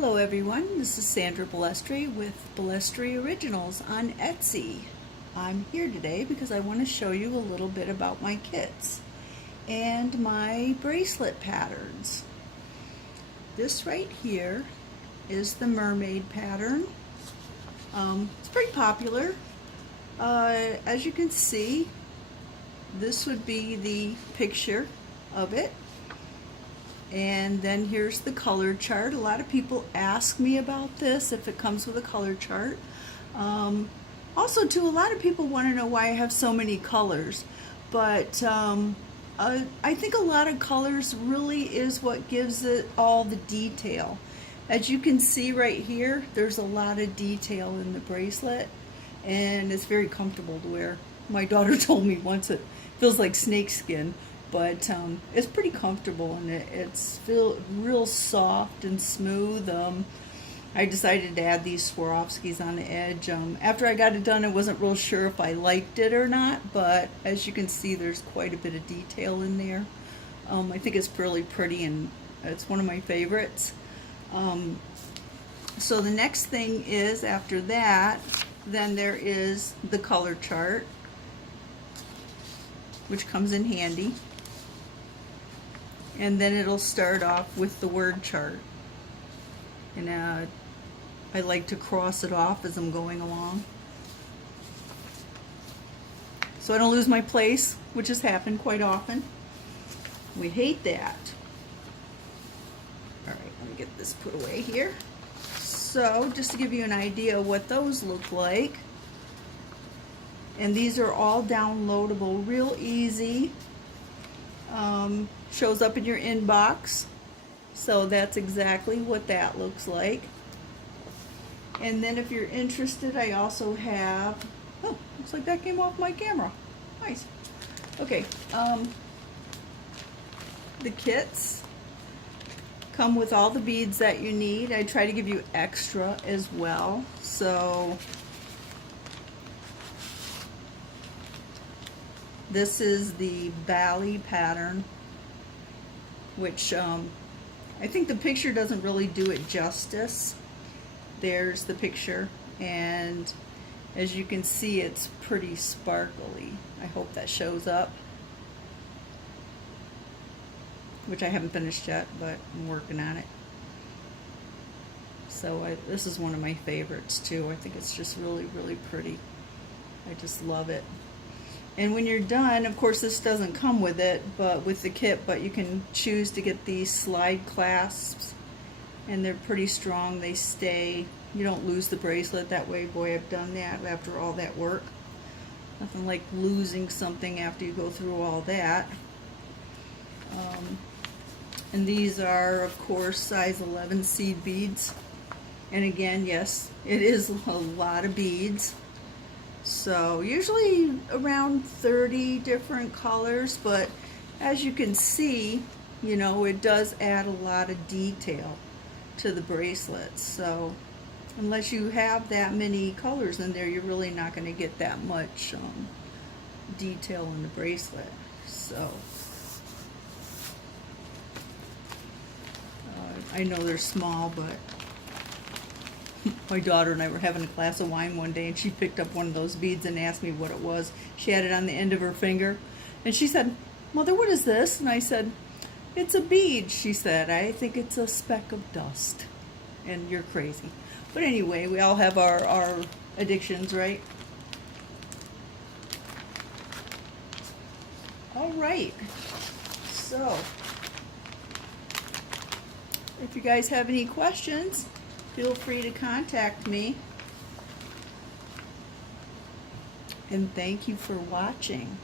Hello everyone, this is Sandra Bellestri with Bellestri Originals on Etsy. I'm here today because I want to show you a little bit about my kits and my bracelet patterns. This right here is the Mermaid Pattern. It's pretty popular. As you can see, this would be the picture of it. And then here's the color chart. A lot of people ask me about this, if it comes with a color chart. Also, too, a lot of people want to know why I have so many colors. But I think a lot of colors really is what gives it all the detail. As you can see right here, there's a lot of detail in the bracelet. And it's very comfortable to wear. My daughter told me once it feels like snakeskin. But it's pretty comfortable, and it's real soft and smooth. I decided to add these Swarovskis on the edge. After I got it done, I wasn't real sure if I liked it or not, but as you can see, there's quite a bit of detail in there. I think it's really pretty, and it's one of my favorites. So the next thing is, after that, then there is the color chart, which comes in handy. And then it'll start off with the word chart. And I like to cross it off as I'm going along, so I don't lose my place, which has happened quite often. We hate that. Alright, let me get this put away here. So, just to give you an idea of what those look like. And these are all downloadable, real easy. Shows up in your inbox, so that's exactly what that looks like. And then if you're interested, I also have, oh, looks like that came off my camera. Nice. Okay, the kits come with all the beads that you need. I try to give you extra as well. So this is the Bally Pattern, which I think the picture doesn't really do it justice. There's the picture, and as you can see, it's pretty sparkly. I hope that shows up, which I haven't finished yet, but I'm working on it. So this is one of my favorites too. I think it's just really, really pretty. I just love it. And when you're done, of course this doesn't come with it, but with the kit, but you can choose to get these slide clasps, and they're pretty strong. They stay. You don't lose the bracelet that way. Boy, I've done that after all that work. Nothing like losing something after you go through all that. And these are, of course, size 11 seed beads. And again, yes, it is a lot of beads. So usually around 30 different colors, but as you can see, you know, it does add a lot of detail to the bracelets. So unless you have that many colors in there, you're really not going to get that much detail in the bracelet. So I know they're small, but my daughter and I were having a glass of wine one day, and she picked up one of those beads and asked me what it was. She had it on the end of her finger, and she said, "Mother, what is this?" And I said, "It's a bead." She said, "I think it's a speck of dust." And you're crazy. But anyway, we all have our addictions, right? All right. So, if you guys have any questions, feel free to contact me. And thank you for watching.